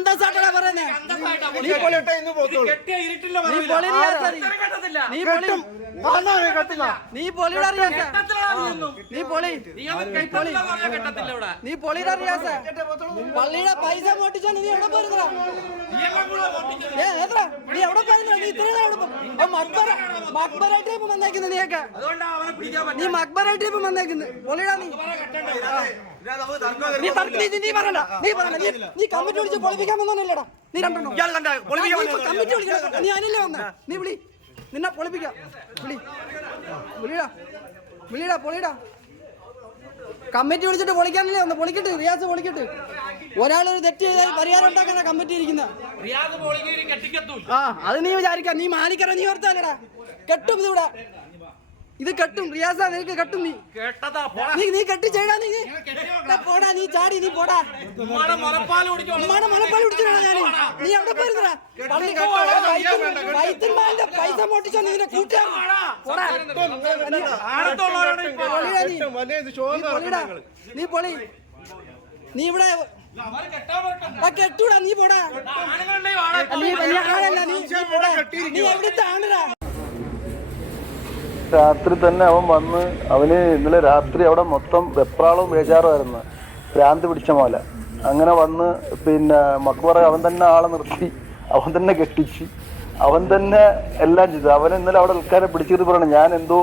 അന്തസ്സായിട്ടാ പറയുന്നേ. നീ പൊളിയിട്ടേ ഇന്ന് പോത്തോളൂ കെട്ടിയ ഇരുട്ടില്ല നീ പൊളി നീ. പൊളി നീ പൊളിയുടെ റിയാസ കെട്ടത്തിലാണ് നീ പൊളി. നീ പൊളിയുടെ റിയാസ പള്ളിയുടെ പൈസ മോട്ടിച്ചാണ് നീ എവിടെ പോയിരുന്നടാ? നീ എല്ലാം കൂടെ ഓട്ടിക്കുന്നത്. ഏ ഏതാ നീ എവിടെ പോയിരുന്ന നീ ഇത്രയും നാൾ എവിടെ പോ- ഓ, മക്ബറ മക്ബറ ട്രിപ്പ് വന്നേക്കുന്നു നീയൊക്കെ. അതുകൊണ്ടാ അവനെ പിടിക്കാൻ നീ മക്ബറ ട്രിപ്പ് വന്നേക്കുന്നു. പൊളിടാ നീ. നീ തർക്കി നീ നീ പറയണ്ട. നീ പറയണ്ട. നീ നീ കമ്മിറ്റി വിളിച്ച് പൊളിപ്പിക്കാൻ വന്നോന്നല്ലടാ നീ രണ്ടെണ്ണം. ഇയാൾ കണ്ട പൊളിപ്പിക്കാൻ ആ, കമ്മിറ്റി വിളിക്കണം നീ അതിനല്ലേ വന്ന. നീ വിളി. നിന്നെ പൊളിപ്പിക്കാം. വിളി. വിളിടാ. വിളിടാ പൊളിടാ. കമ്മിറ്റി വിളിച്ചിട്ട് പൊളിക്കാനല്ലേ ഒന്ന് പൊളിക്കട്ടെ. റിയാസ് പൊളിക്കട്ടെ. ഒരാളൊരു തെറ്റ് ചെയ്താൽ പരിഹാരം ഉണ്ടാക്കാനാ കമ്മിറ്റി ഇരിക്കുന്ന. ആ അത് നീ വിചാരിക്കാം. നീ മാനിക്കറ നീ ഓർത്താലടാ. കെട്ടും ഇതിവിടെ ഇത് കെട്ടും. റിയാസ നിനക്ക് കെട്ടും നീ. നീ നീ കെട്ടി ചെയ്യടാ നീ പോടാ നീ ചാടി നീ പോടാ. ഉമ്മാടെ മുലപ്പാൽ കുടിച്ചിട്ടാ ഞാൻ. നീ എവിടെ പോയിരുന്നടാ വൈദ്യന്മാരുടെ പൈസ മോട്ടിച്ചോ നീ നിന്റെ കൂട്ടുകാരൻ പോടാ. നീ. പൊളി. നീ ഇവിടെ കെട്ടൂടാ നീ പോടാ. നീ വലിയ ആളല്ല നീ നീ നീ എവിടുത്തെ ആണടാ? രാത്രി തന്നെ അവൻ വന്ന് അവന് ഇന്നലെ രാത്രി അവിടെ മൊത്തം വെപ്രാളവും ബേജാറുമായിരുന്നു. ഭ്രാന്ത് പിടിച്ച പോലെ. അങ്ങനെ വന്ന് പിന്നെ മക്ബറ അവൻ തന്നെ ആളെ നിർത്തി അവൻ തന്നെ കെട്ടിച്ച് അവൻ തന്നെ എല്ലാം ചെയ്തു. അവൻ ഇന്നലെ അവിടെ ആൾക്കാരെ പിടിച്ചിട്ട് പറയണം ഞാൻ എന്തോ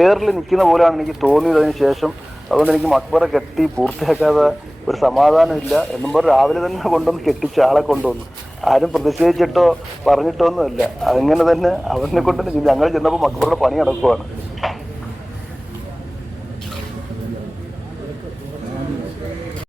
ഏറിൽ നിൽക്കുന്ന പോലെയാണ് എനിക്ക് തോന്നിയത്. അതിന് ശേഷം അതുകൊണ്ട് എനിക്ക് മക്ബറ കെട്ടി പൂർത്തിയാക്കാതെ ഒരു സമാധാനമില്ല എന്നും പറഞ്ഞു രാവിലെ തന്നെ കൊണ്ടുവന്ന് കെട്ടിച്ച് ആളെ കൊണ്ടുവന്നു. ആരും പ്രതിഷേധിച്ചിട്ടോ പറഞ്ഞിട്ടോ ഒന്നുമില്ല. അങ്ങനെ തന്നെ അവനെ കൊണ്ട് തന്നെ ഞങ്ങൾ ചെന്നപ്പോൾ മക്കളുടെ പണി നടക്കുവാണ്.